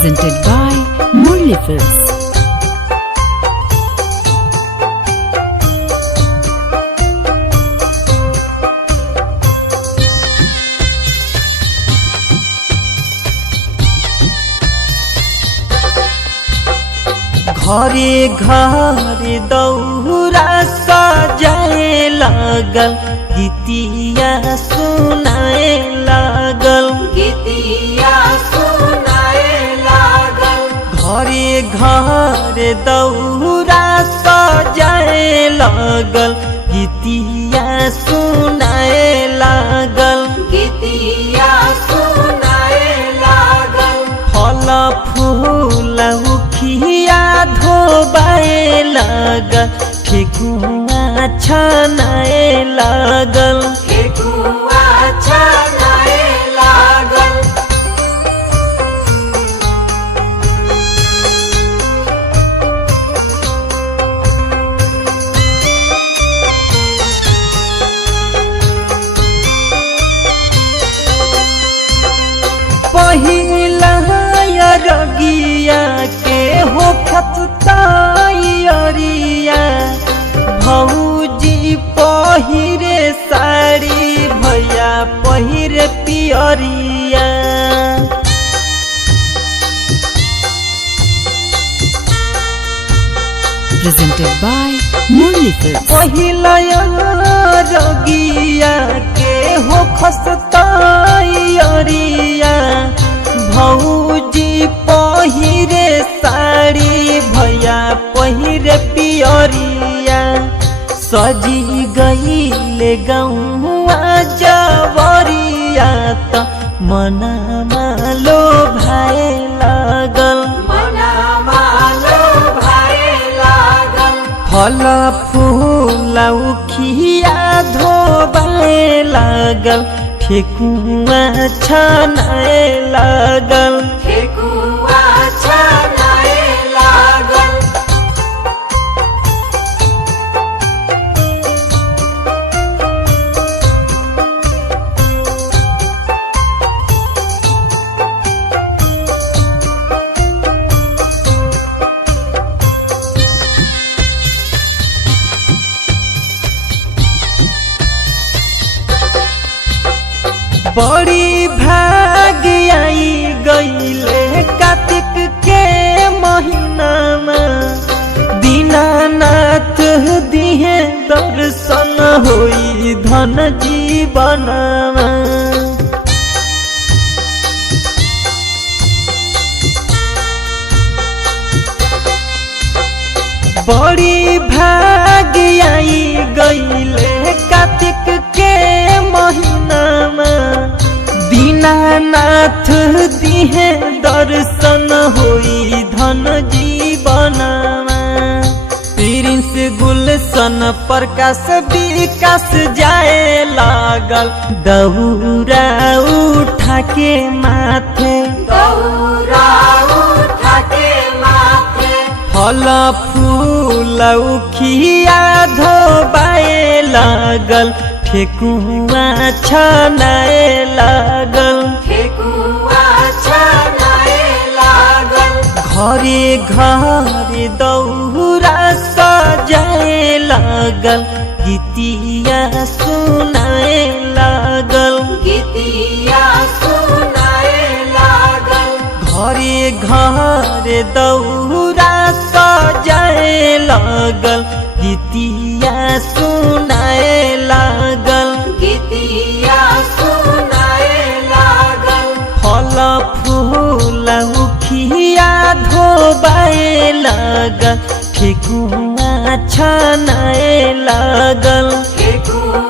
presented by Murli Films. घरे घरे दौरा सजाए लागल, गीतिया सुनाए लागल, गीतिया सुनाए लागल। घरे घरे दौरा सजाए लागल, गीतिया सुनाए लागल, गीतिया सुनाए लागल। फल फूल उखिया धोबाए लागल, ठेकुआ छनाए लागल, ठेकुआ छनाए लागल। पहिला रगिया के होखत तैयारिया, भौजी पहिरे साड़ी, भैया पहिरे पियरिया। Presented by Murli Films. पहिला रगिया के होखत तैयारिया, भौजी पहिरे साड़ी, भैया पहिरे पियरिया। सजी गईले गौआ जवरिया, त मनमा लोभाए लागल, मनमा लोभाए लागल। फल फूल उखिया धोबाए लागल, ठेकुआ छनाए लागल, ठेकुआ छनाए लागल। बड़ी भाग आई गईले कार्तिक के महीना में, दीनानाथ दिहे दर्शन होई धन जीवन में। बड़ी भाग आई गईले कार्तिक के महीना में, दीनानाथ दिहे दर्शन होई धन जीवन में। प्रिंस गुलशन प्रकाश विकास जाए लागल, दौरा उठा के माथे, दौरा उठा के माथे। फल फूल उखिया धोबाए लागल, ठेकुआ छनाए लागल, ठेकुआ छनाए लागल। घरे घरे दौरा सजाए लागल, गीतिया सुनाए लागल, गीतिया सुनाए लागल। घरे घरे दौरा सजाए लागल, गीतिया सुनाए लागल, गीतिया सुनाए लागल। फल फूल उखिया धोबाए लागल, ठेकुआ छनाए लागल, ठेकुआ